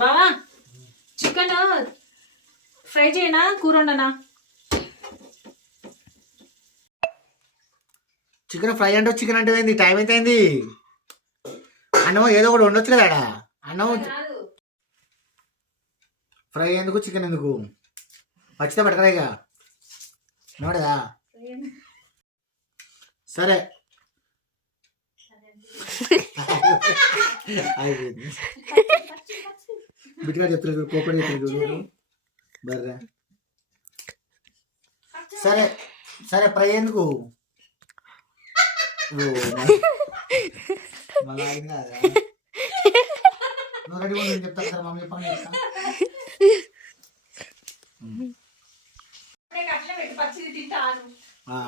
బావా chicken fry చేయనా కూర వండనా? చికెన్ ఫ్రై అంటే చికెన్ అంటే ఏంది? టైం ఎంత అయింది? అన్నం ఏదో ఒకటి వండొచ్చు కదా. అన్నం ఫ్రై ఎందుకు, చికెన్ ఎందుకు? పచ్చితే పడతారా ఇక నోడదా? సరే అయిపోయింది. బిడ్డగా చెప్తారు కోపడి చెప్తారు బర్రా. సరే సరే ఫ్రై ఎందుకు? మళ్ళీ కాదా నువ్వు రెడీ నేను చెప్తా సార్ మమ్మల్ని చెప్పండి.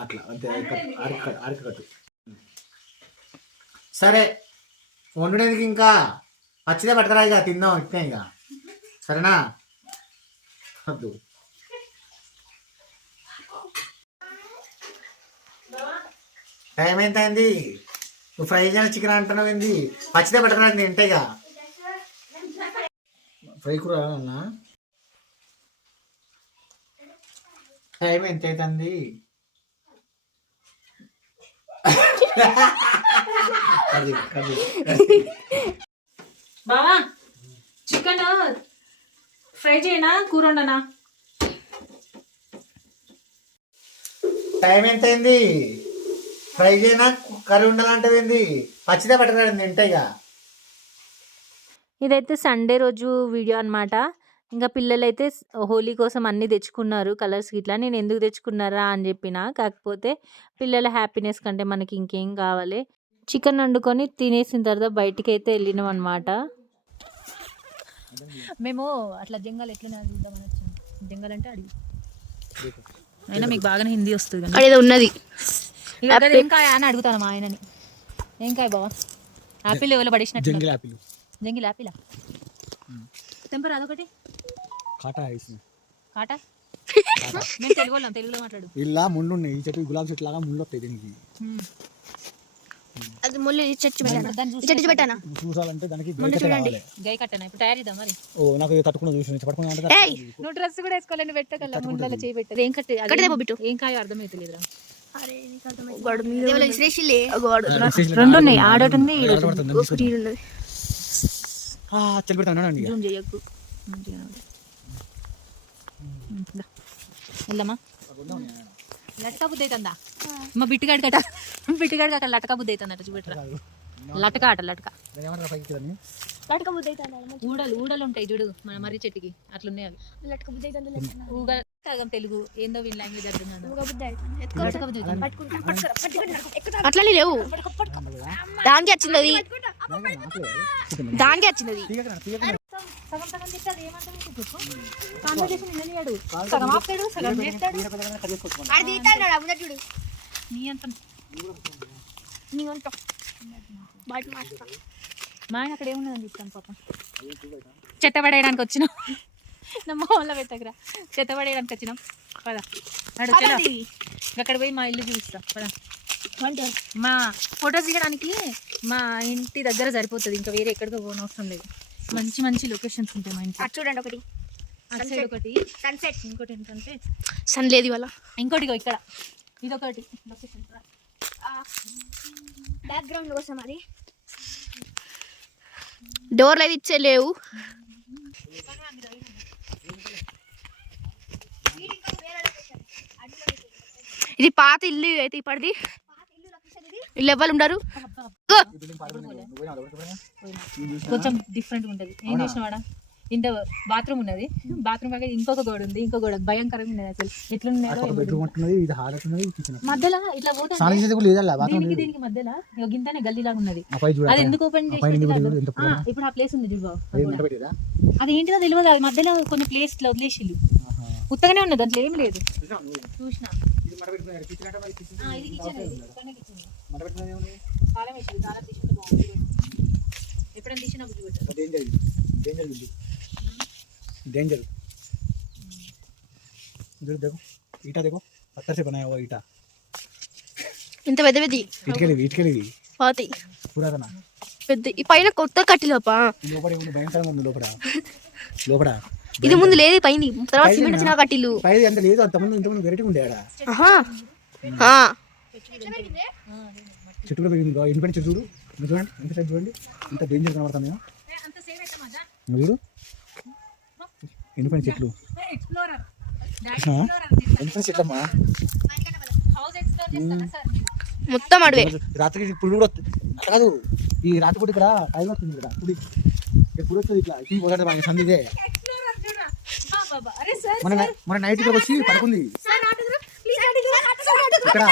అట్లా అంతే అరకట్టు. సరే వండడానికి ఇంకా పచ్చిదే పడతారా ఇక తిందాం ఇట్లా ఇక సరేనా? వద్దు టైం ఎంత అయింది? నువ్వు ఫ్రై చేయాలి చికెన్ అంటున్నావు ఏంది? పచ్చిదే పడతారా తింటే ఇక ఫ్రై కూర అన్నా. టైం ఎంత అవుతుంది? బావా చికెన్ ఫ్రై చేయనా కూర వండనా? టైం ఎంత అయింది? ఫ్రై చేయనా కర్రీ ఉండాలంటే పచ్చిదే పట్టరాడు తింటే ఇక. ఇదైతే సండే రోజు వీడియో అనమాట. ఇంకా పిల్లలైతే హోలీ కోసం అన్నీ తెచ్చుకున్నారు కలర్స్ ఇట్లా. నేను ఎందుకు తెచ్చుకున్నారా అని చెప్పిన, కాకపోతే పిల్లల హ్యాపీనెస్ కంటే మనకి ఇంకేం కావాలి. చికెన్ వండుకొని తినేసిన తర్వాత బయటికి అయితే వెళ్ళినాం అనమాట. మేము అట్లా జంగల్ ఎట్లా చూద్దామని వచ్చాము. జంగల్ అంటే అడిగి అయినా మీకు బాగానే హిందీ వస్తుంది కానీ ఏదో ఉన్నది. ఏం కాయ అని అడుగుతాను మా ఆయనని. ఏం కాయ బావా? యాపిల్ ఎవరు పడేసినట్టు? జంగిల్ యాపిలా? టెంపర్ అదొకటి కాటా కాటా. మేము తెలుగు వాళ్ళం, తెలుగులో మాట్లాడు. ఇలా ముళ్ళు ఉన్నాయి ఈ చెట్టు, గులాబీ చెట్టు లాగా ముళ్ళు వస్తాయి దీనికి. అది ముళ్ళు చెట్టు పెట్టానా చూసాలంటే దానికి గై కట్టనా? ఇప్పుడు తయారు చేద్దాం మరి. ఓ నాకు తట్టుకున్న చూసి పట్టుకున్నా. నువ్వు డ్రెస్ కూడా వేసుకోవాలని పెట్టగల ముళ్ళలో చేయి పెట్టదు. ఏం కట్టే ఏం కాయ అర్థమవుతలేదురా. రెండు ఉన్నాయి, ఆడోటి ఉంది వెళ్దామా? లట్కా బుద్ధి అవుతుందా మా బిట్టుగాడి కట్ట? బిట్టుగాడి అక్కడ లటకా బుద్ధి అవుతుంది చూపెట్టరా. లటకా అట లటకా ఊడలు ఊడలు ఉంటాయి చూడు మన మర్రి చెట్టుకి, అట్లున్నాయి అవి. తెలుగు ఏందో వీళ్ళ లాంగ్వేజ్ అర్థం అట్లా లేవు. దానికి వచ్చింది అది, దానికి వచ్చింది అది. మా ఆయన అక్కడ ఏమున్నదని చెప్తాను పాపం. చెత్త పడేయడానికి వచ్చినాం, నమ్మ వాళ్ళ పెట్టగరా చెత్త పడేయడానికి వచ్చినాం. పదా అక్కడ పోయి మా ఇల్లు చూపిస్తాం పదా. మా ఫొటోస్ దిగడానికి మా ఇంటి దగ్గర సరిపోతుంది, ఇంకా వేరే ఎక్కడికో పోనవసరం లేదు. మంచి మంచి లొకేషన్స్ ఉంటాయి మా ఇంట్లో. చూడండి ఒకటి సైడ్ ఒకటి సన్సెట్, ఇంకోటి ఏంటంటే సన్ లేదు ఇవాళ. ఇంకోటి ఇక్కడ ఇదొకటి లొకేషన్ బ్యాక్గ్రౌండ్ కోసం. అది డోర్లు అయితే ఇచ్చేలేవు. ఇది పాత ఇల్లు అయితే ఇప్పటిది. ఇల్లు ఎవ్వరు ఉండరు, కొంచెం డిఫరెంట్ ఉంటుంది. ఏం చేసినవాడా? ఇంత బాత్రూమ్ ఉన్నది, బాత్రూమ్ పక్కన ఇంకొక గోడ ఉంది, ఇంకో గోడ భయంకరంగా ఉన్నది. అసలు ఎట్లున్నాయో మధ్యలో ఇట్లా పోతే దీనికి మధ్యలో గింతనే గల్లీలాగా ఉన్నది. అది ఎందుకు ఓపెన్ చేసి ఇప్పుడు ఆ ప్లేస్ ఉంది చూడు, అది ఏంటిదో తెలియదు. అది మధ్యలో కొన్ని ప్లేస్ ఇట్లా వదిలేసిల్లు, ఉత్తగానే ఉన్నది, దాంట్లో ఏం లేదు. చూసిన ఎప్పుడైనా తీసిన डेंजर इधर देखो ईटा देखो पत्थर से बनाया हुआ ईटा ఇంత పెద్ద పెద్ద ఇటుకెళ్ళి పాతి పురాతన పెద్ద ఈ పైన కొత్త కట్టిలోపా లోపల భయంకరంగా ఉంది లోపల ఇది ముందు లేదు పైన తర్వాత సిమెంట్ వచ్చిన కట్టిలు పై అంత లేదు అంతమంది ఇంతమంది వెరైటీ ఉండే ఆడ చెట్టు కూడా పెరిగింది ఇంటి చెట్టు చూడు చూడండి ఎంత చెట్టు చూడండి ఎంత డేంజర్ కనబడతాను చూడు ఎండిపోయిన చెట్లు ఎండిపోయిన చెట్లమ్మా మొత్తం అడవే రాత్రికి పురుగు కూడా అట్లా కాదు ఈ రాత్రిపూట ఇక్కడ టైం వస్తుంది ఇక్కడ పుడి ఎప్పుడు వస్తుంది ఇట్లా ఇది సంది ఇదే మన నైట్ ఇక్కడ వచ్చి పడుకుంది ఇక్కడ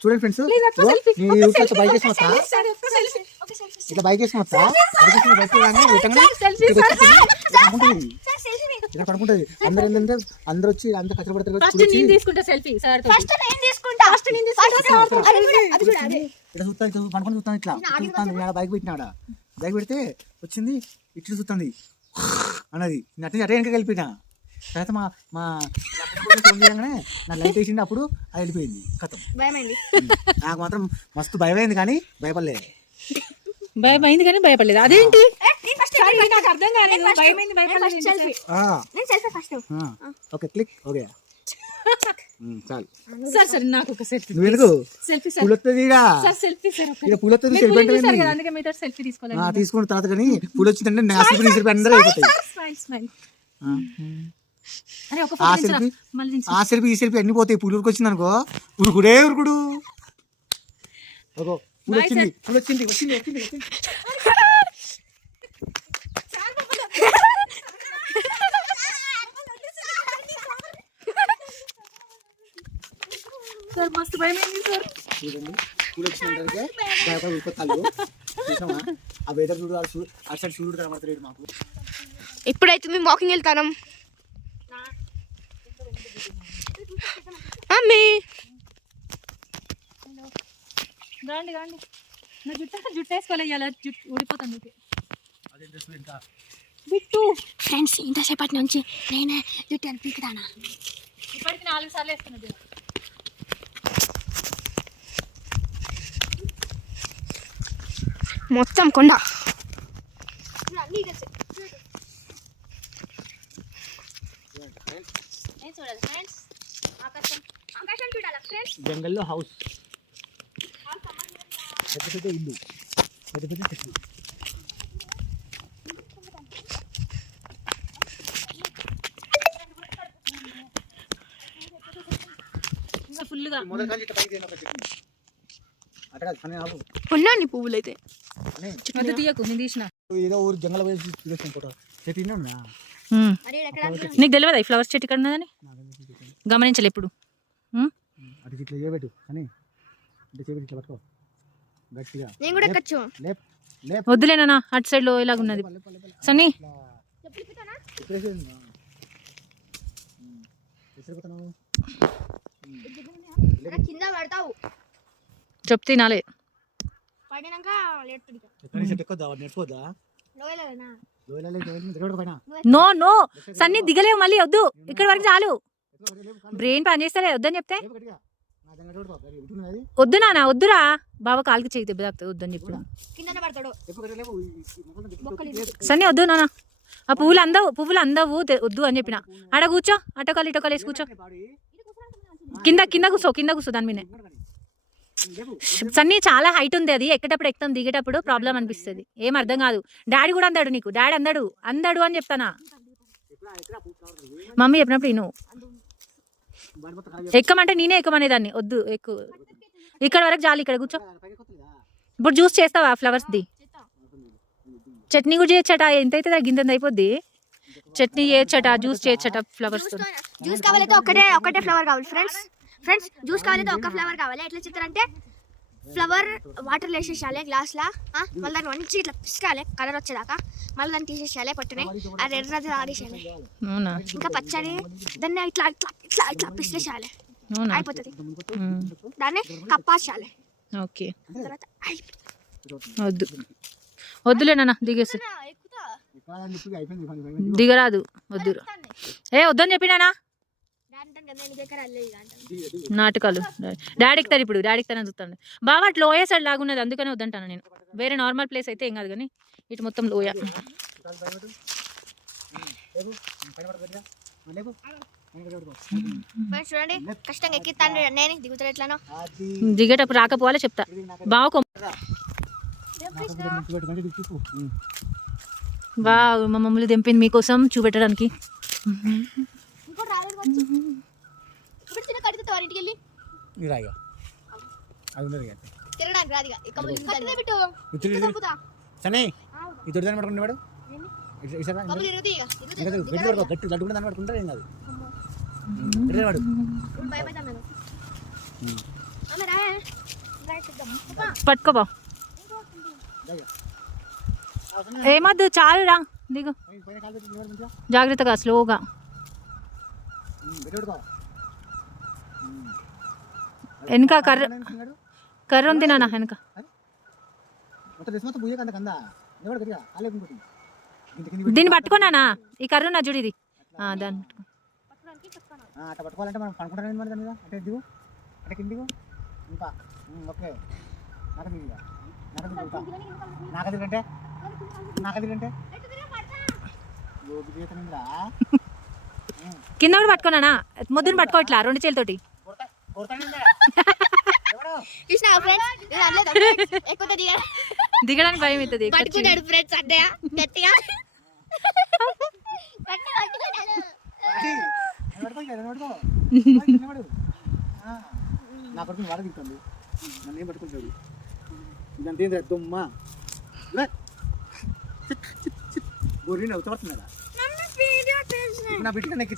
చూడండి ఫ్రెండ్స్ బైక్ వేసుకుని వస్తా ఇట్లా బైక్ వేసుకుని వస్తా బైక్ ఇలా పడుకుంటది అందరు ఏంటంటే అందరు వచ్చి అంత కచ్చర పడతారు ఇట్లా చూస్తాను పడుకొని చూస్తాను ఇట్లా చూస్తాను బైక్ పెట్టినాడ బైక్ పెడితే వచ్చింది ఇట్లా చూస్తుంది అన్నది అట్టే అటే వెనక వెళ్ళిపోయినా తర్వాత మా ఫోన్ చేయగానే నా లైట్ వేసింది అప్పుడు అది వెళ్ళిపోయింది కథం నాకు మాత్రం మస్తు భయం అయింది కానీ భయపడలేదు భయమైంది కానీ భయపడలేదు అదేంటి నాకు అర్థం కాలేదు భయమైంది భయపడలేదు ఓకే క్లిక్ ఓకే చాలు సార్ సరే నాకు ఒక సెల్ఫీ నువ్వు సెల్ఫీ పూలు వస్తుంది సార్ సెల్ఫీ సార్ పూలు వస్తుంది అందుకే మీతో సెల్ఫీ తీసుకోవాలి తీసుకున్న తర్వాత కానీ పూలు వచ్చిందంటే అందరూ అయిపోతాయి స్మైల్ ఆ సెల్ఫీ ఈ సెల్ఫీ అన్ని పోతాయి పూలూరుకు వచ్చింది అనుకో ఉరుకుడు పూలు వచ్చింది సార్ మస్తు భయమైంది సార్ చూడండి పూలు వచ్చిందంటే భయపడి ఉరిపోతాళ్ళు చూసామా ఆ వెదర్ చూడు అటు సైడ్ సూర్యుడు కనబడతాడు మాకు ఇప్పుడైతే మేము వాకింగ్ వెళ్తాం మమ్మీ రాండి నా జుట్టు వేసుకోవాలి ఇలా జుట్టు ఊడిపోతుంది బిట్టు ఫ్రెండ్స్ ఇంతసేపటి నుంచి నేనే జుట్టు అనిపించడానా ఇప్పటికి 4 సార్లు వేసుకున్నది మొత్తం కొండ జంగల్లో హౌస్ పెద్ద పెద్ద ఇల్లు పెద్ద పెద్ద చెట్లు ఫుల్గా ఉన్నాండి పువ్వులు అయితే తీయకు నేను తీసిన ఏదో ఊరు జంగల్ పోయి ఫోటో చెట్టు నీకు తెలియదా ఈ ఫ్లవర్స్ చెట్టు ఇక్కడ ఉన్నదని గమనించలే ఎప్పుడు అటు ఇట్లా చేయబెట్టు అని అంటే చేయబెట్టి ఇట్లా పట్టుకో గట్టిగా నేను కూడా ఎక్కచ్చు వద్దులేనా అటు సైడ్ లో ఇలాగున్నది సన్నీ కింద పడతావు చెప్తే నాలే పడినాక నెట్టుకోద్దా నో సన్నీ దిగలేవు మళ్ళీ వద్దు ఇక్కడ వరకు చాలు బ్రెయిన్ పని చేస్తారే వద్దని చెప్తే వద్దు నాన్న వద్దురా బావ కాలికి చేయి దెబ్బ తాకుతుంది వద్దని చెప్పు సన్నీ వద్దు నాన్న ఆ పువ్వులు అందవు వద్దు అని చెప్పిన ఆడ కూర్చో అటోకాలు ఇటోకాలు వేసి కూర్చో కింద కూర్చో దాని మీద సన్నీ చాలా హైట్ ఉంది అది ఎక్కేటప్పుడు ఎక్కుతాం దిగేటప్పుడు ప్రాబ్లం అనిపిస్తుంది ఏం అర్థం కాదు డాడీ కూడా అందాడు నీకు డాడీ అందడు అని చెప్తానా మమ్మీ చెప్పినప్పుడు నువ్వు ఎక్కమంటే నేనే ఎక్కమనేదాన్ని వద్దు ఎక్కువ ఇక్కడ వరకు జాలి ఇక్కడ కూర్చో ఇప్పుడు జ్యూస్ చేస్తావా ఫ్లవర్స్ది చట్నీ కూడా చేయొచ్చట ఎంత అవుతుంది గింత అయిపోద్ది చట్నీ చేయొచ్చట జ్యూస్ చేయొచ్చట ఫ్లవర్స్ జ్యూస్ కావాలైతే ఒకటే ఫ్లవర్ కావాలి ఫ్రెండ్స్ జ్యూస్ కావాలైతే ఒక ఫ్లవర్ కావాలి ఎట్లా చెప్తారంటే ఫ్లవర్ వాటర్ వేసేసాలి గ్లాస్లో మళ్ళీ దాన్ని మంచి ఇట్లా పిసుకాలి కలర్ వచ్చేదాకా మళ్ళీ దాన్ని తీసేసేయాలి పట్టునే ఆ రెడ్ రాజు ఆడేసేయాలి ఇంకా పచ్చడి దాన్ని ఇట్లా ఇట్లా ఇట్లా ఇట్లా పిసిలేసేయాలి అయిపోతుంది దాన్ని కప్పాసేయాలి ఓకే వద్దులే నాన్న దిగేసి దిగరాదు వద్దు వద్దని చెప్పినానా అంటాను కదా నీ దగ్గర అల్లే ఇక అంటాను. నాటకాలు డాడీ ఎక్కుతాడు ఇప్పుడు, డాడీ ఎక్కుతానని చూస్తాను. బావ అట్లా లోయ సైడ్ లాగున్నది అందుకనే వద్దంటాను నేను. వేరే నార్మల్ ప్లేస్ అయితే ఏం కాదు కానీ ఇటు మొత్తం లోయ. ఫ్రెండ్స్ చూడండి కష్టంగా ఎక్కిస్తాను నేను దిగుతాడు ఎట్లానో. దిగేటప్పుడు రాకపోవాలో చెప్తా. బావ వా మా మమ్మల్ని దింపింది మీకోసం చూపెట్టడానికి. ఇంకోటి రాలేదు వచ్చి ఇప్పుడు చిన్న కడుగుతావు వారి ఇంటికి వెళ్ళి ఇక అది ఉన్నది తిరగడానికి రాదు ఇక కబులు పెట్టు సనే ఈ తొడి దాన్ని పట్టుకుని వాడు కబులు ఇరుగుతాయి గట్టి పడుకో, గట్టి గడ్డు కూడా దాన్ని పట్టుకుంటారు ఏం కాదు వాడు. భయపడతాం మేము. పట్టుకోబా. ఏమద్దు చాలు రా దిగు జాగ్రత్తగా స్లోగా. వెనక కర్ర ఉంది నాన్న వెనక. దీన్ని పట్టుకున్నానా ఈ కర్ర నా చూడు ఇది దాన్ని అట్లా పట్టుకోవాలంటే మనం పనుకుంటాం మరి దాని మీద. అంటే దిగు అంటే కిందిగు ఇంకా ఓకే. నాకదిగంటే కింద కూడా పట్టుకున్నానా ముద్దుని పట్టుకో ఇట్లా రెండు చేతులతోటి. దిగడానికి భయం అవుతుంది. పట్టుకున్నాడు ఫ్రెండ్స్ అంటే గట్టిగా నా కొడుకుని వాడ దిగుతుంది, నన్ను ఏం పట్టుకుంటాడు. ఇదంతా ఏంటి దుమ్మా గొర్రెని అవుతా పడుతున్నాడా నా బిడ్డ నాకు